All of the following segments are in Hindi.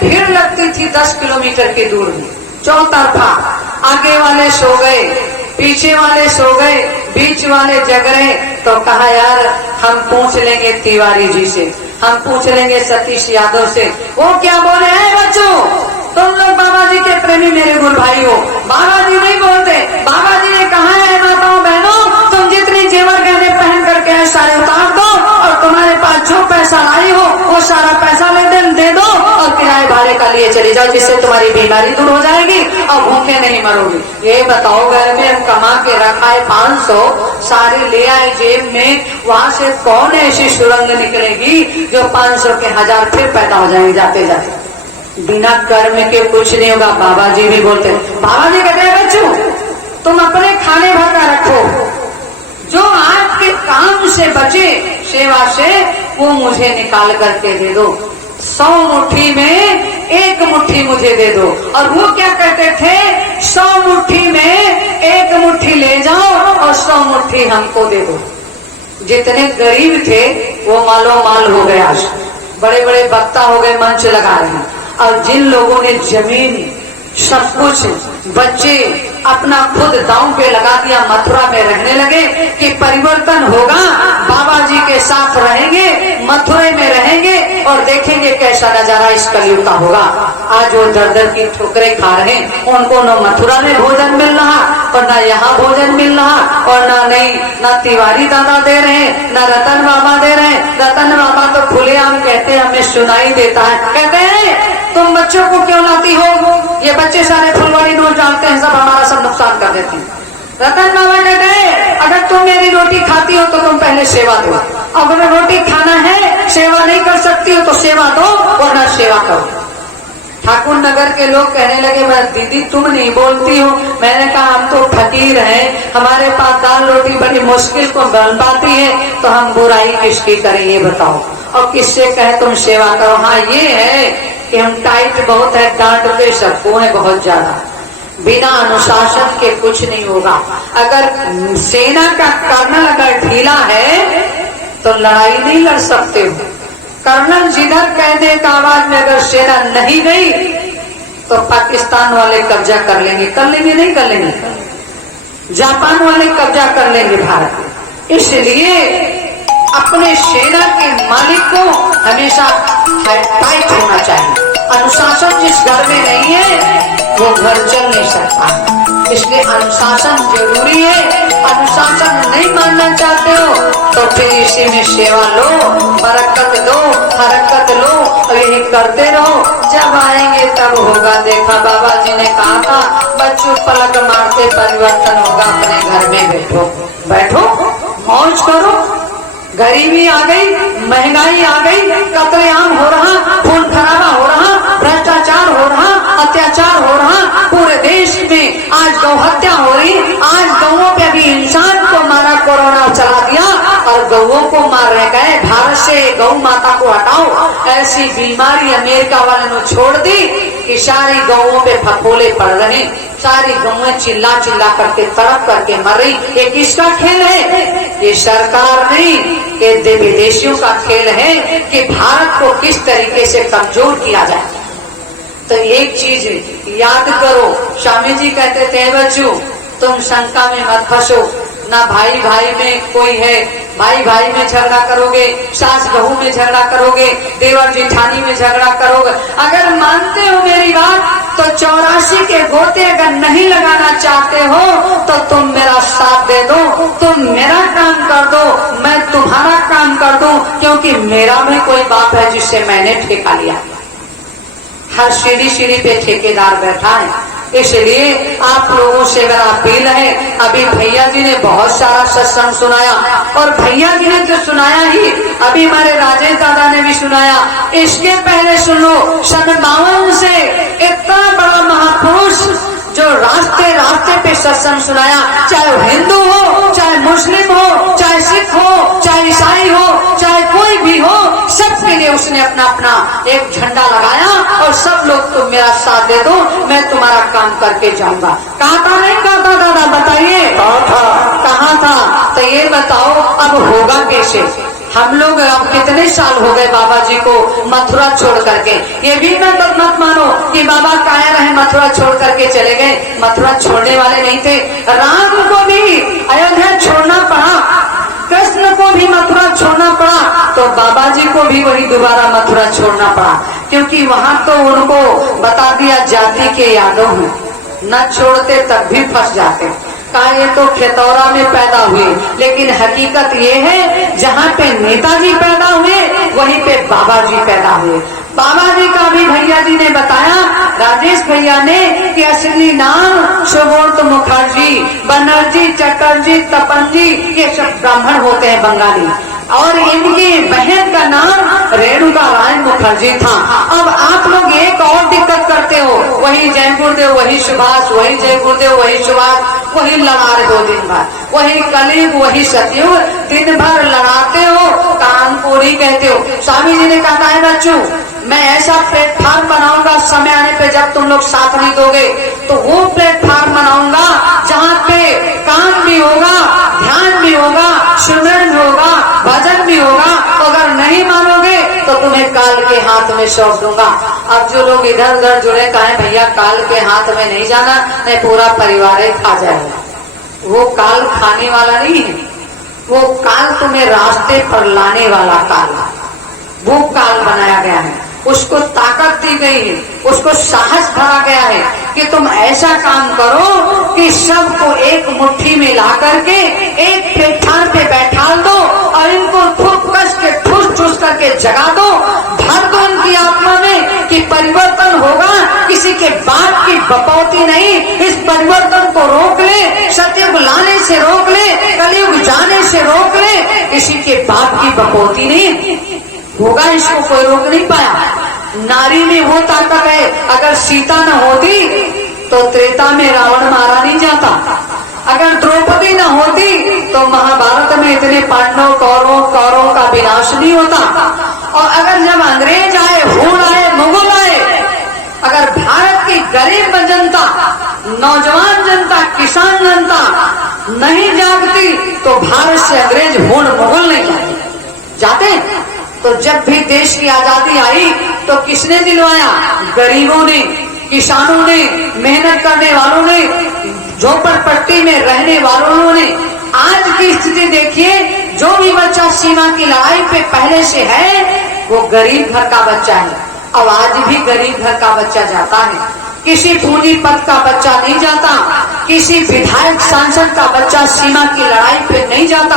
भीड़ लगती थी 10 किलोमीटर की दूर में, चौतरफा। आगे वाले सो गए, पीछे वाले सो गए, बीच वाले जग रहे। तो कहा यार हम पूछ लेंगे तिवारी जी से, हम पूछ लेंगे सतीश यादव से, वो क्या बोले हैं बच्चों, तुम लोग बाबा जी के प्रेमी मेरे गुरु भाई हो। बाबा जी नहीं बोलते, बाबा जी ने कहा है माताओं बहनों, तुम जितनी जेवर गहने पहन करके है सारे उतार दो, और तुम्हारे पास जो पैसा लाई हो वो सारा पैसा लेन दे दो, और किराए भाड़े का लिए चली जाओ, जिससे तुम्हारी बीमारी दूर हो जाएगी और भूखे नहीं मरोगी। ये बताओ घर में हम कमा के रखा है 500, सारे ले आए जेब में, वहां से कौन ऐसी सुरंग निकलेगी जो 500 के 1000 फिर पैदा हो जाएंगे जाते जाते। बिना कर्म के कुछ नहीं होगा। बाबा जी भी बोलते हैं, बाबा जी कहते हैं बच्चों तुम अपने खाने भर का रखो, जो आपके काम से बचे सेवा से वो मुझे निकाल करके दे दो, 100 मुट्ठी में 1 मुट्ठी मुझे दे दो। और वो क्या कहते थे, 100 मुट्ठी में 1 मुट्ठी ले जाओ और 100 मुट्ठी हमको दे दो। जितने गरीब थे वो मालो माल हो गया, बड़े बड़े वक्ता हो गए, मंच लगा रहे हैं। और जिन लोगों ने जमीन सब कुछ बच्चे अपना खुद दांव पे लगा दिया, मथुरा में रहने लगे कि परिवर्तन होगा, बाबा जी के साथ रहेंगे, मथुरा में रहेंगे और देखेंगे कैसा नजारा इस कलयुग का होगा। आज वो दर दर की ठोकरें खा रहे हैं, उनको न मथुरा में भोजन मिल रहा और न यहाँ भोजन मिल रहा, और न तिवारी दादा दे रहे हैं, न रतन बाबा दे रहे हैं। रतन बाबा तो खुलेआम कहते हैं, हमें सुनाई देता है, कहते हैं तुम बच्चों को क्यों लाती हो, ये बच्चे सारे फुलवाड़ी रोज डालते हैं, सब हमारा सब नुकसान कर देते हैं। रतन बाबा कहते हैं अगर तुम मेरी रोटी खाती हो तो तुम पहले सेवा दो, अगर रोटी खाना है सेवा नहीं कर सकती हो तो सेवा दो वरना सेवा करो। ठाकुर नगर के लोग कहने लगे दीदी तुम नहीं बोलती हो। मैंने कहा हम तो फकीर हैं, हमारे पास दाल रोटी बड़ी मुश्किल को बन पाती है, तो हम बुराई किसकी करें ये बताओ, और किससे कहे तुम सेवा करो। हाँ ये है कि हम टाइट बहुत है, डांटते सबको है बहुत ज्यादा, बिना अनुशासन के कुछ नहीं होगा। अगर सेना का कर्नल अगर ढीला है तो लड़ाई नहीं लड़ सकते हो। कर्नल जिधर कहने का आवाज में अगर सेना नहीं गई तो पाकिस्तान वाले कब्जा कर लेंगे, कर लेंगे नहीं कर लेंगे, जापान वाले कब्जा कर लेंगे भारत। इसलिए अपने सेना के मालिक को हमेशा टाइट होना चाहिए। अनुशासन जिस घर में नहीं है वो घर चल नहीं सकता, इसलिए अनुशासन जरूरी है। अनुशासन नहीं मानना चाहते हो तो फिर इसी में सेवा लो, बरकत दो, हरकत लो और यही करते रहो, जब आएंगे तब होगा। देखा बाबा जी ने कहा था बच्चों पलक मारते परिवर्तन होगा, अपने घर में बैठो बैठो मौज करो। गरीबी आ गई, महंगाई आ गई, कत्लेआम हो रहा, खून खराबा हो रहा, भ्रष्टाचार हो रहा, अत्याचार हो रहा पूरे देश में। आज गौ हत्या हो रही, आज गौओं पे भी इंसान को मारा, कोरोना चला दिया और गौओं को मार रहे गए। भारत से गौ माता को हटाओ, ऐसी बीमारी अमेरिका वाले ने छोड़ दी कि सारी गौओं पे फफोले पड़ रहे, सारी गौएं चिल्ला चिल्ला करके तड़प करके मर रही। ये किसका खेल है? ये सरकार नहीं, ये विदेशियों का खेल है कि भारत को किस तरीके से कमजोर किया जाए। तो एक चीज याद करो, स्वामी जी कहते थे बच्चों तुम शंका में मत फंसो, ना भाई भाई में कोई है, भाई भाई में झगड़ा करोगे, सास बहू में झगड़ा करोगे, देवर जेठानी में झगड़ा करोगे। अगर मानते हो मेरी बात तो 84 के गोते अगर नहीं लगाना चाहते हो तो तुम मेरा साथ दे दो, तुम मेरा काम कर दो, मैं तुम्हारा काम कर दूं, क्योंकि मेरा भी कोई बाप है जिससे मैंने ठेका लिया। हर सीढ़ी पे ठेकेदार बैठा है। इसलिए आप लोगों से मेरा अपील है, अभी भैया जी ने बहुत सारा सत्संग सुनाया और भैया जी ने जो सुनाया ही अभी हमारे राजेश दादा ने भी सुनाया, इसके पहले सुनो। सन 52 से इतना बड़ा महापुरुष जो रास्ते रास्ते पे सत्संग सुनाया, चाहे वो हिंदू हो, चाहे मुस्लिम हो, चाहे सिख हो, चाहे ईसाई हो, चाहे कोई भी हो, सबके लिए उसने अपना अपना एक झंडा लगाया और सब लोग तुम मेरा साथ दे दो, मैं तुम्हारा काम करके जाऊंगा। कहा था नहीं कहा था दादा बताइए, कहा था। तो ये बताओ अब होगा कैसे? हम लोग अब कितने साल हो गए बाबा जी को मथुरा छोड़ करके। ये भी मत मानो कि बाबा कायर है मथुरा छोड़ करके चले गए। मथुरा छोड़ने वाले नहीं थे। राम को भी अयोध्या छोड़ना पड़ा, कृष्ण को भी मथुरा छोड़ना पड़ा, तो बाबा जी को भी वही दोबारा मथुरा छोड़ना पड़ा, क्योंकि वहां तो उनको बता दिया जाति के यादव में, न छोड़ते तब भी फंस जाते। कहा ये तो खेतौरा में पैदा हुए, लेकिन हकीकत ये है जहाँ पे नेताजी पैदा हुए वहीं पे बाबा जी पैदा हुए। बाबा जी का भी भैया जी ने बताया, राजेश भैया ने, कि असली नाम सुबोध मुखर्जी, बनर्जी, चटर्जी, तपनजी, ये सब ब्राह्मण होते हैं बंगाली, और इनकी बहन का नाम रेणुका राय मुखर्जी था। अब आप लोग एक और दिक्कत करते हो, वही जय गुरुदेव, वही सुभाष, वही जय गुरुदेव, वही सुभाष, वही लड़ा रहे 2 दिन भर, वही कलयुग, वही सतयुग, दिन भर लड़ाते हो, कानपुरी कहते हो। स्वामी जी ने कहा है बच्चों, मैं ऐसा प्लेटफार्म बनाऊंगा समय आने पे, जब तुम लोग साथ नहीं दोगे तो वो प्लेटफार्म बनाऊंगा जहाँ पे काम भी होगा, ध्यान भी होगा, सुमरन भी होगा, भजन भी होगा। तो अगर नहीं मानोगे तो तुम्हें काल के हाथ में सौंप दूंगा। अब जो लोग इधर उधर जुड़े, कहे भैया काल के हाथ में नहीं जाना, नहीं पूरा परिवार खा जाएगा। वो काल खाने वाला नहीं है, वो काल तुम्हें रास्ते पर लाने वाला काल, वो काल बनाया गया है, उसको ताकत दी गई है, उसको साहस भरा गया है कि तुम ऐसा काम करो कि सबको एक मुट्ठी में ला करके एक प्लेटफार्म पे बैठा दो और इनको खूब कस के ठूस करके जगा दो, भर दो इनकी आत्मा में कि परिवर्तन होगा, किसी के बात की बपौती नहीं। इस परिवर्तन को रोक ले, सतयुग लाने से रोक ले, कलयुग जाने से रोक ले, किसी के बात की बपौती नहीं होगा, इसको कोई रोक नहीं पाया। नारी में वो ताकत है, अगर सीता न होती तो त्रेता में रावण मारा नहीं जाता, अगर द्रौपदी न होती तो महाभारत में इतने पांडव कौरवों का विनाश नहीं होता, और अगर जब अंग्रेज आए, हूण आए, मुगल आए, अगर भारत की गरीब जनता, नौजवान जनता, किसान जनता नहीं जागती तो भारत से अंग्रेज, हूण, मुगल नहीं जाते। तो जब भी देश की आजादी आई तो किसने दिलवाया? गरीबों ने, किसानों ने, मेहनत करने वालों ने, झोपड़पट्टी में रहने वालों ने। आज की स्थिति देखिए, जो भी बच्चा सीमा की लड़ाई पे पहले से है वो गरीब घर का बच्चा है। अब आज भी गरीब घर का बच्चा जाता है, किसी पूंजीपत का बच्चा नहीं जाता, किसी विधायक सांसद का बच्चा सीमा की लड़ाई पे नहीं जाता,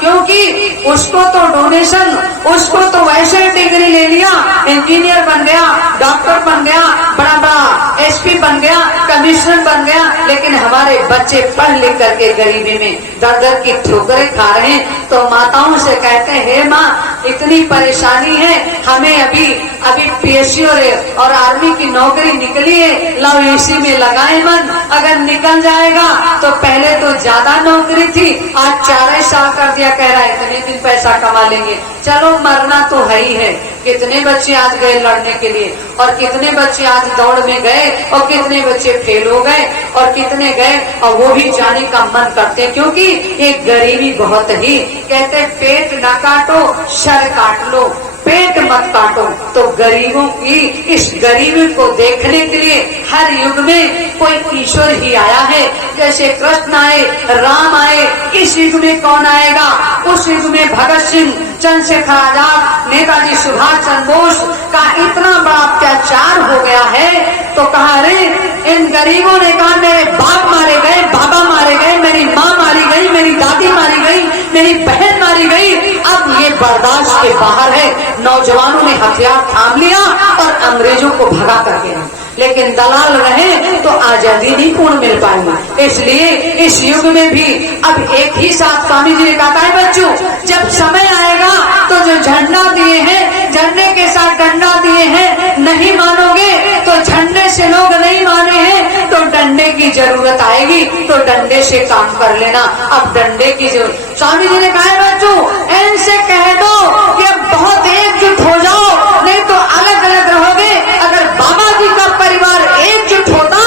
क्योंकि उसको तो डोनेशन, उसको तो वैसे डिग्री ले लिया, इंजीनियर बन गया, डॉक्टर बन गया, बड़ा बड़ा एसपी बन गया, कमिश्नर बन गया। लेकिन हमारे बच्चे पढ़ लिख करके गरीबी में दर दर की ठोकरें खा रहे हैं। तो माताओं से कहते हैं, हे माँ इतनी परेशानी है, हमें अभी पीएससी और आर्मी की नौकरी निकली है, लो इसी में लगाए मन, अगर निकल जाएगा तो पहले तो ज्यादा नौकरी थी, आज 4 साल कर दिया, कह रहा है इतने दिन पैसा कमा लेंगे, चलो मरना तो है ही है। कितने बच्चे आज गए लड़ने के लिए, और कितने बच्चे आज दौड़ में गए, और कितने बच्चे फेल हो गए, और कितने गए और वो भी जाने का मन करते, क्योंकि ये गरीबी बहुत ही, कहते पेट ना काटो सर काट लो, पेट मत काटो। तो गरीबों की इस गरीबी को देखने के लिए हर युग में कोई ईश्वर ही आया है। जैसे कृष्ण आए, राम आए, इस युग में कौन आएगा? उस युग में भगत सिंह, चंद्रशेखर आजाद, नेताजी सुभाष चंद्र बोस का इतना बड़ा अत्याचार हो गया है, तो कहा अरे इन गरीबों ने कहा मेरे बाप मारे गए, बाबा मारे गए, मेरी माँ मारी गई, मेरी दादी मारी गई, मेरी बहन मारी गई, अब ये बर्दाश्त के बाहर है। नौजवानों ने हथियार थाम लिया और अंग्रेजों को भगा करके, लेकिन दलाल रहे तो आजादी नहीं पूर्ण मिल पाएगी। इसलिए इस युग में भी अब एक ही साथ स्वामी जी ने कहा है बच्चों, जब समय आएगा तो जो झंडा दिए हैं, झंडे के साथ डंडा दिए हैं, नहीं मानोगे तो झंडे से लोग नहीं माने हैं तो डंडे की जरूरत आएगी, तो डंडे से काम कर लेना। अब डंडे की जरूरत, स्वामी जी ने कहा है बच्चों इनसे कह दो कि अब बहुत एकजुट हो जाओ, नहीं तो अलग अलग रहोगे। अगर बाबा जी का परिवार एकजुट होता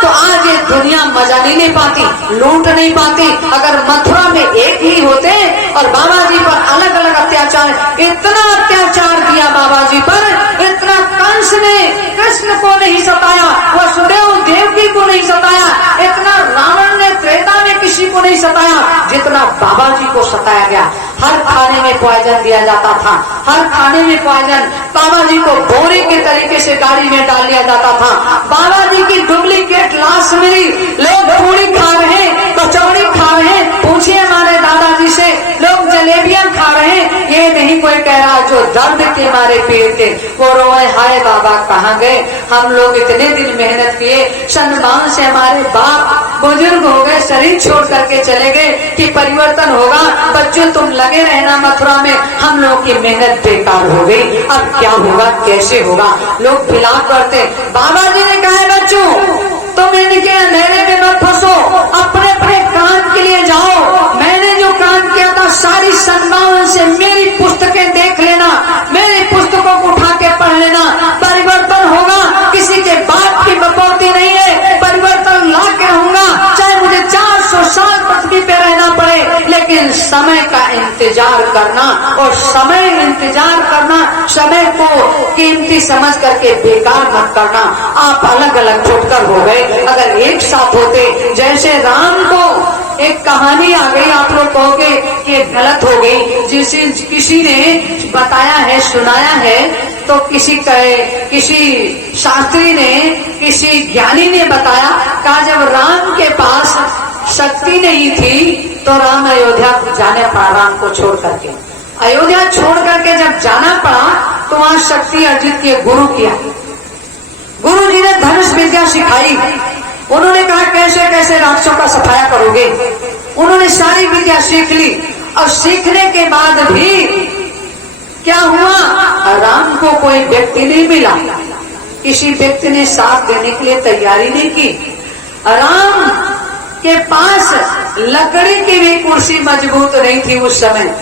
तो आज ये दुनिया मजा नहीं ले पाती, लूट नहीं पाती। अगर मथुरा में एक ही होते और बाबा जी पर अलग अलग अत्याचार को नहीं सताया, वसुदेव देवकी को नहीं सताया, इतना रावण ने त्रेता में किसी को नहीं सताया जितना बाबा जी को सताया गया। हर खाने में पॉइजन दिया जाता था, हर खाने में पॉइजन। बाबा जी को बोरे के तरीके से गाड़ी में डाल दिया जाता था। बाबा जी की डुप्लीकेट लाश मिली, लोग पूरी खा रहे, कचौड़ी खा रहे, पूछिए हमारे दादाजी से, लोग जलेबियां खा रहे। ये नहीं कोई कह रहा जो दर्द के मारे पीड़ते वो रोए, हाय बाबा कहाँ गए, हम लोग इतने दिन मेहनत किए, सम्मान से हमारे बाप बुजुर्ग हो गए, शरीर छोड़ करके चले गए कि परिवर्तन होगा, बच्चों तुम लगे रहना मथुरा में, हम लोग की मेहनत बेकार हो गई, अब क्या होगा, कैसे होगा। लोग विलाप करते। बाबा जी ने कहा बच्चों तुम इनके अंधेरे में मत फंसो, अपने अपने काम के लिए जाओ। मैंने जो काम किया था सारी सम्मान से मेरी पुस्तकें देख लेना, मेरी पुस्तकों को उठा के पढ़ लेना, परिवर्तन होगा। किसी के बाप की बपौती नहीं है, परिवर्तन ला के रहूंगा, चाहे मुझे 400 साल पृथ्वी पे रहना पड़े, लेकिन समय का इंतजार करना, और समय इंतजार करना, समय को कीमती समझ करके बेकार मत करना। आप अलग अलग फुटकर हो गए, अगर एक साथ होते, जैसे राम को एक कहानी आ गई, आप लोग कहोगे कि गलत हो गई, जिसे किसी ने बताया है, सुनाया है, तो किसी शास्त्री ने, किसी ज्ञानी ने बताया, कहा जब राम के पास शक्ति नहीं थी तो राम अयोध्या जाने पड़ा, राम को छोड़ करके अयोध्या छोड़ करके जब जाना पड़ा तो वहां शक्ति अर्जित किए, गुरु किया। गुरु जी ने धनुष विद्या सिखाई। उन्होंने कहा कैसे कैसे राक्षसों का सफाया करोगे। उन्होंने सारी विद्या सीख ली, और सीखने के बाद भी क्या हुआ, राम को कोई व्यक्ति नहीं मिला, किसी व्यक्ति ने साथ देने के लिए तैयारी नहीं की। राम के पास लकड़ी की भी कुर्सी मजबूत नहीं थी उस समय,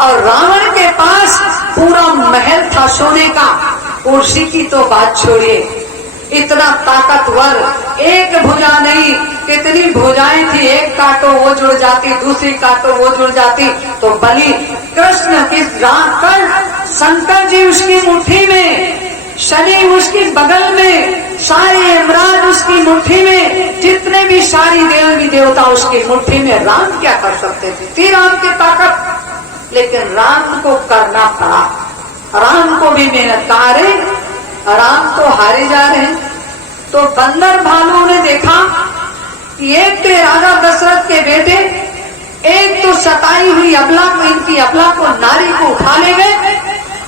और रावण के पास पूरा महल था सोने का, कुर्सी की तो बात छोड़िए, इतना ताकतवर, एक भुजा नहीं कितनी भुजाएं थी, एक काटो वो जुड़ जाती, दूसरी काटो वो जुड़ जाती। तो बलि कृष्ण की शंकर जी उसकी मुट्ठी में, शनि उसकी बगल में, सारे यमराज उसकी मुट्ठी में, जितने भी सारी देवी देवता उसकी मुट्ठी में। राम क्या कर सकते थे, राम की ताकत, लेकिन राम को करना पड़ा। राम को भी मेहनत करे, राम तो हारे जा रहे हैं। तो बंदर भालुओं ने देखा कि एक तो राजा दशरथ के बेटे, एक तो सताई हुई अबला को, इनकी अबला को, नारी को उठा ले गए,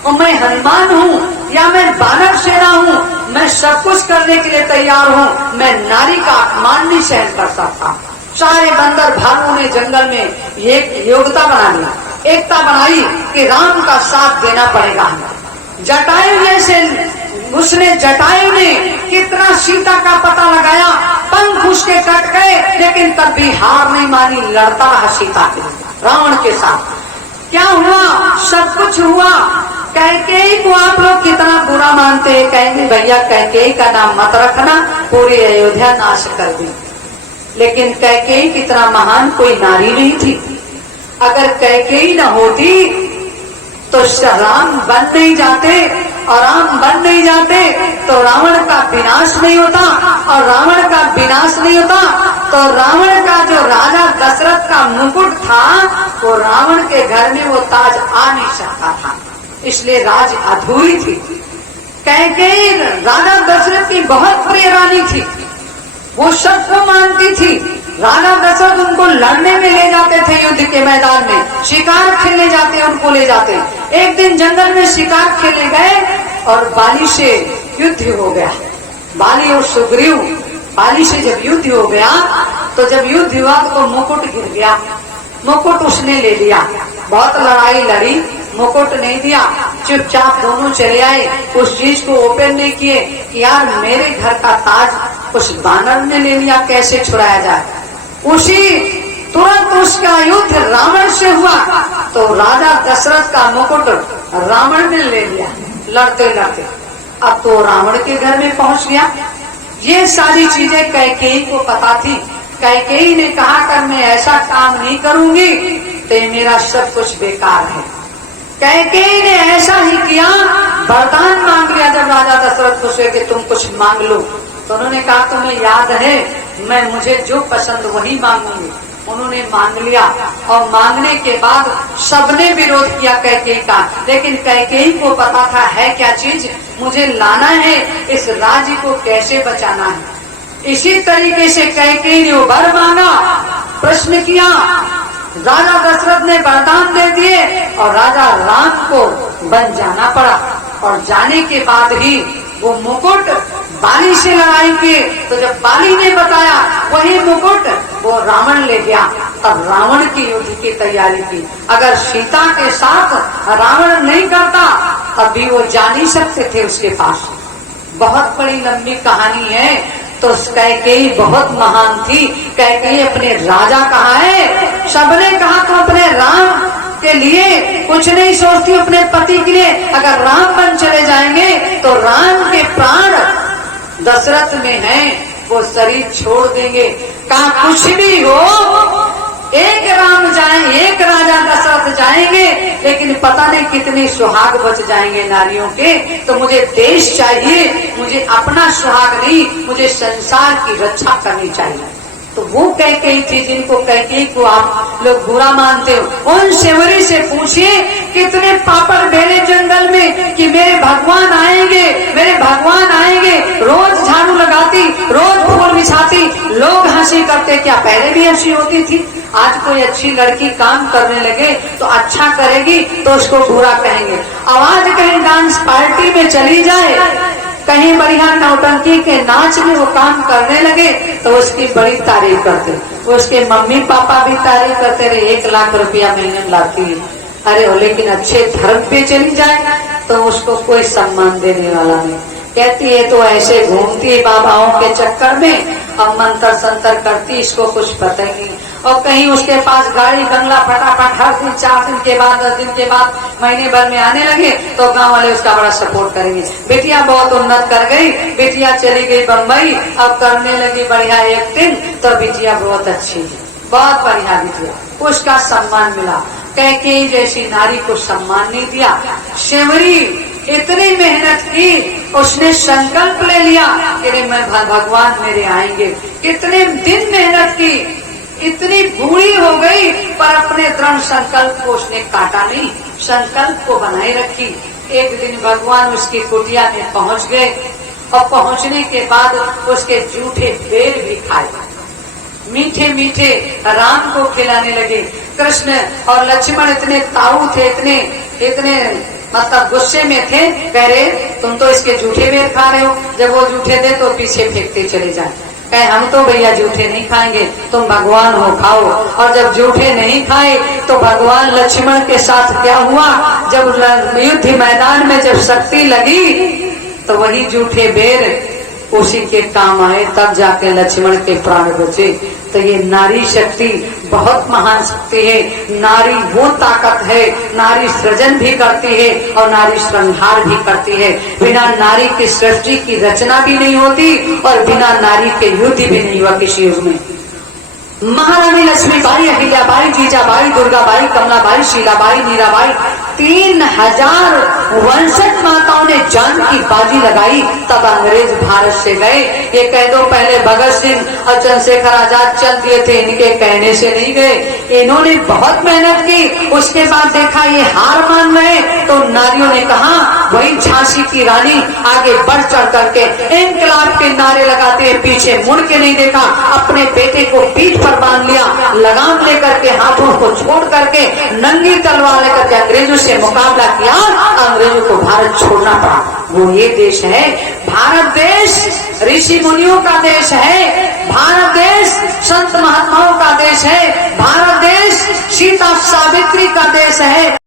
और मैं हनुमान हूँ या मैं वानर सेना हूँ, मैं सब कुछ करने के लिए तैयार हूँ, मैं नारी का अपमान नहीं सहन कर सकता। सारे बंदर भालुओं ने जंगल में एक योग्यता बना लिया, एकता बनाई कि राम का साथ देना पड़ेगा। जटायु जैसे उसने, जटायु ने कितना सीता का पता लगाया, पंख उसके कट गए, लेकिन तब भी हार नहीं मानी, लड़ता रहा सीता के रावण के साथ। क्या हुआ, सब कुछ हुआ। कैकेयी को आप लोग कितना बुरा मानते हैं, कहेंगे भैया कैकेयी का नाम मत रखना, पूरी अयोध्या नाश कर दी। लेकिन कैकेयी कितना महान कोई नारी नहीं थी। अगर कैकेयी न होती तो राम बन नहीं जाते, और राम बन नहीं जाते तो रावण का विनाश नहीं होता, और रावण का विनाश नहीं होता तो रावण का जो राजा दशरथ का मुकुट था वो रावण के घर में वो ताज आ नहीं सकता था, इसलिए राज अधूरी थी। कैकेयी राजा दशरथ की बहुत प्रिय रानी थी, वो सबको मानती थी। राजा दशरथ उनको लड़ने में ले जाते थे, युद्ध के मैदान में शिकार खेलने जाते, उनको ले जाते। एक दिन जंगल में शिकार खेलने गए और बाली से युद्ध हो गया। बाली और सुग्रीव, बाली से जब युद्ध हो गया तो जब युद्ध हुआ तो मुकुट गिर गया, मुकुट उसने ले लिया। बहुत लड़ाई लड़ी, मुकुट नहीं दिया, चुपचाप दोनों चले आए, उस चीज को ओपन नहीं किए कि यार मेरे घर का ताज उस बानर ने ले लिया, कैसे छुड़ाया जाए। उसी तुरंत उसका युद्ध रावण से हुआ, तो राजा दशरथ का मुकुट रावण ने ले लिया लड़ते लड़ते। अब तो रावण के घर में पहुंच गया। ये सारी चीजें कैकेयी को पता थी। कैकेयी ने कहा कर मैं ऐसा काम नहीं करूंगी तो मेरा सब कुछ बेकार है। कैकेयी ने ऐसा ही किया, वरदान मांग लिया जब राजा दशरथ पूछे कि तुम कुछ कुछ मांग लो। तो उन्होंने कहा तुम्हें याद है मैं मुझे जो पसंद वही मांगूंगी। उन्होंने मांग लिया और मांगने के बाद सबने विरोध किया कैकेयी का, लेकिन कैकेयी को पता था है क्या चीज मुझे लाना है, इस राज्य को कैसे बचाना है। इसी तरीके से कैकेयी ने वर मांगा, प्रश्न किया, राजा दशरथ ने वरदान दे दिए और राजा राम को बन जाना पड़ा। और जाने के बाद ही वो मुकुट बाली से लगाएंगे। तो जब बाली ने बताया वही मुकुट वो रावण ले गया। तब रावण की युद्ध की तैयारी की। अगर सीता के साथ रावण नहीं करता तब भी वो जा नहीं सकते थे उसके पास। बहुत बड़ी लंबी कहानी है। तो कैकेयी बहुत महान थी। कैकेयी अपने राजा कहा है, सबने कहा तो अपने राम के लिए कुछ नहीं सोचती, अपने पति के लिए। अगर राम बन चले जाएंगे तो राम के प्राण दशरथ में है, वो शरीर छोड़ देंगे। कहा कुछ भी हो, एक राम जाए, एक राजा दशरथ जाएंगे, लेकिन पता नहीं कितने सुहाग बच जाएंगे नारियों के। तो मुझे देश चाहिए, मुझे अपना सुहाग नहीं, मुझे संसार की रक्षा करनी चाहिए। तो वो कैकेयी थी जिनको कैकेयी को आप लोग बुरा मानते हो। उन सेवरी से पूछिए कितने पापड़ बेले जंगल में कि मेरे भगवान आएंगे, मेरे भगवान आएंगे। रोज झाड़ू लगाती, रोज फूल बिछाती, लोग हंसी करते। क्या पहले भी हंसी होती थी? आज कोई अच्छी लड़की काम करने लगे तो अच्छा करेगी तो उसको बुरा कहेंगे। आवाज कहीं डांस पार्टी में चली जाए, कहीं बढ़िया नौटंकी के नाच में वो काम करने लगे तो उसकी बड़ी तारीफ करते। उसके मम्मी पापा भी तारीफ करते रहे, 1 लाख रुपया महीने में लाती है। अरे लेकिन अच्छे धर्म पे चली जाए तो उसको कोई सम्मान देने वाला नहीं। कहती है तो ऐसे घूमती है बाबाओं के चक्कर में और मंत्र संतर करती, इसको कुछ पता ही नहीं। और कहीं उसके पास गाड़ी बंगला फटाफट हर दिन 4 दिन के बाद 10 दिन के बाद महीने भर में आने लगे तो गांव वाले उसका बड़ा सपोर्ट करेंगे। बेटिया बहुत उन्नत कर गई, बेटिया चली गई बम्बई, अब करने लगी बढ़िया एक्टिंग, तो बेटिया बहुत अच्छी है, बहुत बढ़िया बेटिया, उसका सम्मान मिला। कैकेयी जैसी नारी को सम्मान नहीं दिया। सेवरी इतनी मेहनत की, उसने संकल्प ले लिया कि मैं भगवान मेरे आएंगे। कितने दिन मेहनत की, इतनी बूढ़ी हो गई पर अपने दृढ़ संकल्प को उसने काटा नहीं, संकल्प को बनाए रखी। एक दिन भगवान उसकी कुटिया में पहुंच गए और पहुंचने के बाद उसके जूठे बेर भी खाए, मीठे मीठे राम को खिलाने लगे। कृष्ण और लक्ष्मण इतने ताऊ थे, इतने मतलब गुस्से में थे, कह रहे तुम तो इसके जूठे बेर खा रहे हो, जब वो जूठे दे तो पीछे फेंकते चले जाए। कहे हम तो भैया जूठे नहीं खाएंगे, तुम भगवान हो खाओ। और जब जूठे नहीं खाए तो भगवान लक्ष्मण के साथ क्या हुआ, जब युद्ध मैदान में जब शक्ति लगी तो वही जूठे बेर उसी के काम आए, तब जाके लक्ष्मण के प्राण बचे। तो ये नारी शक्ति बहुत महान शक्ति है। नारी वो ताकत है, नारी सृजन भी करती है और नारी संहार भी करती है। बिना नारी की सृष्टि की रचना भी नहीं होती और बिना नारी के युद्ध भी नहीं हुआ किसी युग में। महारानी लक्ष्मीबाई, अहिल्याबाई, जीजाबाई, दुर्गाबाई, कमलाबाई, शीलाबाई, मीराबाई, 3000 वंशज माताओं ने जान की बाजी लगाई, तब अंग्रेज भारत से गए। ये कह दो पहले भगत सिंह और चंद्रशेखर आजाद चल दिए थे, इनके कहने से नहीं गए। इन्होंने बहुत मेहनत की, उसके बाद देखा ये हार मान रहे तो नारियों ने कहा, वही झांसी की रानी आगे बढ़ चढ़ करके इनकलाब के नारे लगाते हैं, पीछे मुड़ के नहीं देखा, अपने बेटे को पीठ पर बांध लिया, लगाम लेकर के हाथों को छोड़ करके नंगी तलवार लेकर के अंग्रेजों से मुकाबला किया। अंग्रेजों को भारत छोड़ना पड़ा। वो ये देश है, भारत देश ऋषि मुनियों का देश है, भारत देश संत महात्माओं का देश है, भारत देश सीता सावित्री का देश है,